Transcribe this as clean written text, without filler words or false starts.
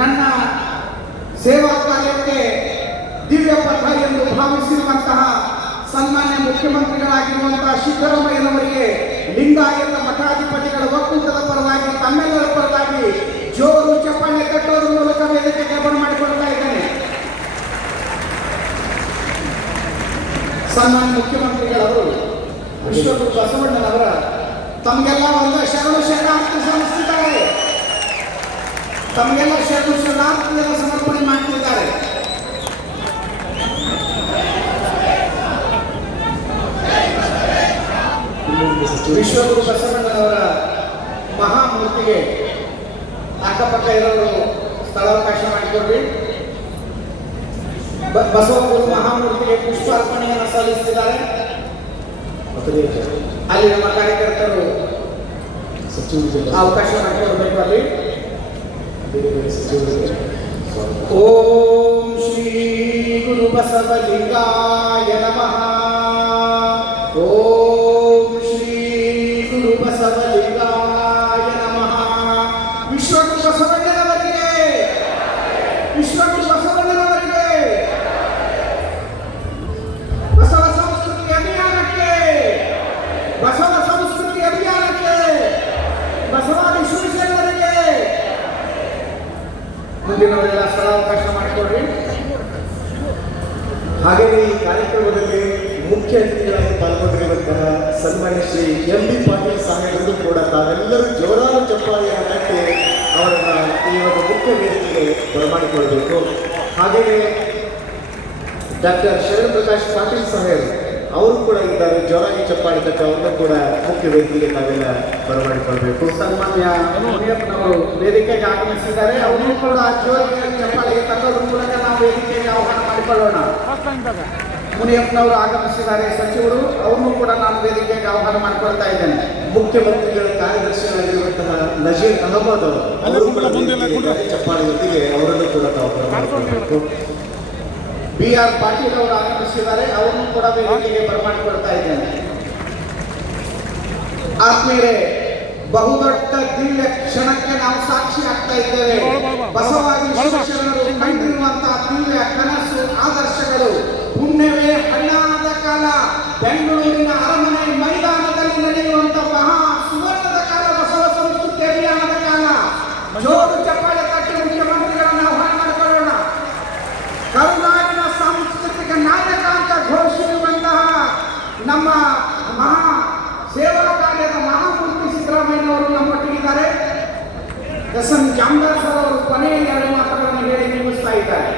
ನನ್ನ ಸೇವಾ ಕಾರ್ಯಕ್ಕೆ ದಿವ್ಯ ಪಥ ಎಂದು ಭಾವಿಸಿರುವಂತಹ ಸನ್ಮಾನ್ಯ ಮುಖ್ಯಮಂತ್ರಿಗಳಾಗಿರುವಂತಹ ಸಿದ್ದರಾಮಯ್ಯನವರಿಗೆ ಲಿಂಗಾಯತ ಮಠಾಧಿಪತಿಗಳ ಒಕ್ಕೂಟದ ಪರವಾಗಿ ತಮ್ಮೆಲ್ಲರ ಪರವಾಗಿ ಜೋರು ಚಪ್ಪಾಳೆ ಕಟ್ಟೋದ್ರ ಮೂಲಕ ವೇದಿಕೆಗೆ ಬರಮಾಡಿಕೊಳ್ತಾ ಇದ್ದೇನೆ. ಸನ್ಮಾನ್ಯ ಮುಖ್ಯಮಂತ್ರಿಗಳವರು ವಿಶ್ವಗುರು ಬಸವಣ್ಣನವರ ತಮಗೆಲ್ಲ ಒಂದು ಶರಣು ಶರಣಾರ್ಥಿ ಸಲ್ಲಿಸಿದ್ದಾರೆ. ತಮಗೆಲ್ಲ ಶರಣು ಶರಣಾರ್ಥಿಯನ್ನು ಸಮರ್ಪಣೆ ಮಾಡ್ತಿದ್ದಾರೆ. ವಿಶ್ವಗುರು ಬಸವಣ್ಣನವರ ಮಹಾಮೂರ್ತಿಗೆ ಅಕ್ಕಪಕ್ಕ ಇರೋರು ಸ್ಥಳಾವಕಾಶ ಮಾಡಿಕೊಡ್ರಿ. ಬಸವಗುರು ಮಹಾಮೂರ್ತಿಗೆ ಪುಷ್ಪಾರ್ಪಣೆಯನ್ನು ಸಲ್ಲಿಸಿದ್ದಾರೆ. ಅಲ್ಲಿ ನಮ್ಮ ಕಾರ್ಯಕರ್ತರು ಅವಕಾಶ ಮಾಡಿಕೊಡ್ಬೇಕು. ಅಲ್ಲಿ ಓಂ ಶ್ರೀ ಗುರು ಬಸವಲಿಂಗಾಯ ನಮಃ. ಓಂ ಶ್ರೀ ಗುರು ಬಸವಲಿಂಗಾಯ ನಮಃ. ವಿಶ್ವಗುರು ಬಸವಣ್ಣನವರಿಗೆ, ವಿಶ್ವಗುರು ಬಸವಣ್ಣನವರಿಗೆ, ಬಸವ ಸಂಸ್ಕೃತಿ ಅಭಿಯಾನಕ್ಕೆ, ಬಸವ ಸಂಸ್ಕೃತಿ ಅಭಿಯಾನಕ್ಕೆ, ಬಸವಾದಿ ಶಿವಶರಣರಿಗೆ. ಮುಂದಿನವರೆಲ್ಲ ಸ್ಥಳಾವಕಾಶ ಮಾಡಿಕೊಡ್ರಿ. ಹಾಗೆಯೇ ಈ ಕಾರ್ಯಕ್ರಮದಲ್ಲಿ ಮುಖ್ಯ ಅತಿಥಿಗಳಾಗಿ ಪಾಲ್ಗೊಂಡಿರುವಂತಹ ಸನ್ಮಾನ್ಯ ಶ್ರೀ ಎಂ.ಬಿ. ಪಾಟೀಲ್ ಸಾಹೇಬರು ಕೂಡ ತಾವೆಲ್ಲರೂ ಜೋರಾದ ಚಪ್ಪಾಳೆಯ ಹಾಕಿ ಅವರನ್ನ ಈ ಒಂದು ಮುಖ್ಯ ವೇದಿಕೆಗೆ ಬರಮಾಡಿಕೊಳ್ಬೇಕು. ಹಾಗೆಯೇ ಡಾಕ್ಟರ್ ಶರಣ್ ಪ್ರಕಾಶ್ ಪಾಟೀಲ್ ಸಾಹೇಬ್ ಅವರು ಕೂಡ ಇದ್ದಾರೆ. ಜೋರಾಗಿ ಚಪ್ಪಾಳೆ ತಕ್ಕ ಅವ್ರನ್ನ ಕೂಡ ಮುಖ್ಯ ವೇದಿಕೆಗೆ ತಾವೆಲ್ಲ ಬರಮಾಡಿಕೊಳ್ಬೇಕು. ಸನ್ಮಾನ್ಯ ಮುನಿಯಪ್ಪನವರು ವೇದಿಕೆಗೆ ಆಗಮಿಸಿದ್ದಾರೆ. ಅವರು ಕೂಡ ಜೋರಾಗಿ ಚಪ್ಪಾಳೆಗೆ ತಕ್ಕೋದ್ರ ಮೂಲಕ ನಾವು ವೇದಿಕೆಗೆ ಆಹ್ವಾನ ಮಾಡಿಕೊಳ್ಳೋಣ. ಮುನಿಯಪ್ಪನವರು ಆಗಮಿಸಿದ್ದಾರೆ, ಸಚಿವರು. ಅವ್ರನ್ನೂ ಕೂಡ ನಾನು ವೇದಿಕೆಗೆ ಆಹ್ವಾನ ಮಾಡಿಕೊಳ್ತಾ ಇದ್ದೇನೆ. ಮುಖ್ಯಮಂತ್ರಿಗಳ ಕಾರ್ಯದರ್ಶಿಯಾಗಿರುವಂತಹ ನಜೀರ್ ಅಹಮದ್ ಅವರು ಕೂಡ ಚಪ್ಪಾಳೆಯೊಂದಿಗೆ ಅವರನ್ನು ಕೂಡ ತಾವು ಬರಮಾಡಿಕೊಳ್ಬೇಕು. B.R. ಪಾಟೀಲ್ ಅವರು ಆಗಮಿಸಿದ್ದಾರೆ. ಅವರನ್ನು ಕೂಡ ವೇದಿಕೆಗೆ ಬರಮಾಡಿಕೊಳ್ತಾ ಇದ್ದೇನೆ. ಆತ್ಮೀಯರೇ, ಬಹುದೊಡ್ಡ ದಿವ್ಯ ಕ್ಷಣಕ್ಕೆ ನಾವು ಸಾಕ್ಷಿ ಆಗ್ತಾ ಇದ್ದೇವೆ. ಬಸವಾದಿ ಶಿವಶರಣರು ಕಂಡಿರುವಂತಹ ದಿವ್ಯ ಕನಸು ಆದರ್ಶಗಳು ಪುಣ್ಯವೇ ಹಣ್ಣಾದ ಕಾಲ, ಬೆಂಗಳೂರಿನ ಅರಮನೆ ಮೈದಾನದಲ್ಲಿ ನಡೆಯುವಂತಹ ಮಹಾ ಸುವರ್ಣದ ಕಾಲ, ಬಸವ ಸಂಸ್ಕೃತಿ ಅಭಿಯಾನದ ಕಾಲ. ಜೋರು ಚಪ್ಪಾಳೆ ತಟ್ಟಿ ಮುಖ್ಯಮಂತ್ರಿಗಳನ್ನು ಆಹ್ವಾನ ಮಾಡಿಕೊಳ್ಳೋಣ. ಕರುನಾಡಿನ ಸಾಂಸ್ಕೃತಿಕ ನಾಯಕ ಅಂತ ಘೋಷಿಸಿರುವಂತಹ ನಮ್ಮ ಮಹಾ ಸೇವಾ ಕಾರ್ಯದ ಮಹಾಮೂರ್ತಿ ಸಿದ್ದರಾಮಯ್ಯನವರು ನಮ್ಮೊಟ್ಟಿಗಿದ್ದಾರೆ. ಎಸ್.ಎಂ. ಜಾಮದಾಸ್ ಅವರು ಕೊನೆಯ 2 ಮಾತುಗಳನ್ನು ಹೇಳಿ ಮುಗಿಸ್ತಾ ಇದ್ದಾರೆ.